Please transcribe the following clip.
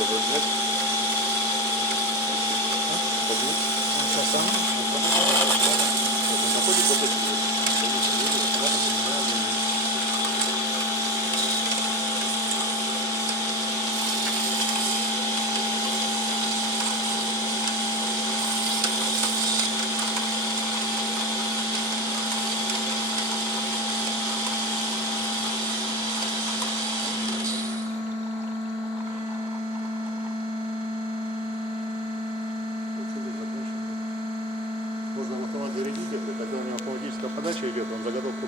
надо будет взять. Поднять. Сейчас сам. Находит вот эти вот. Можно на автомат зарядить, тогда у него автоматическая подача идет, он заготовку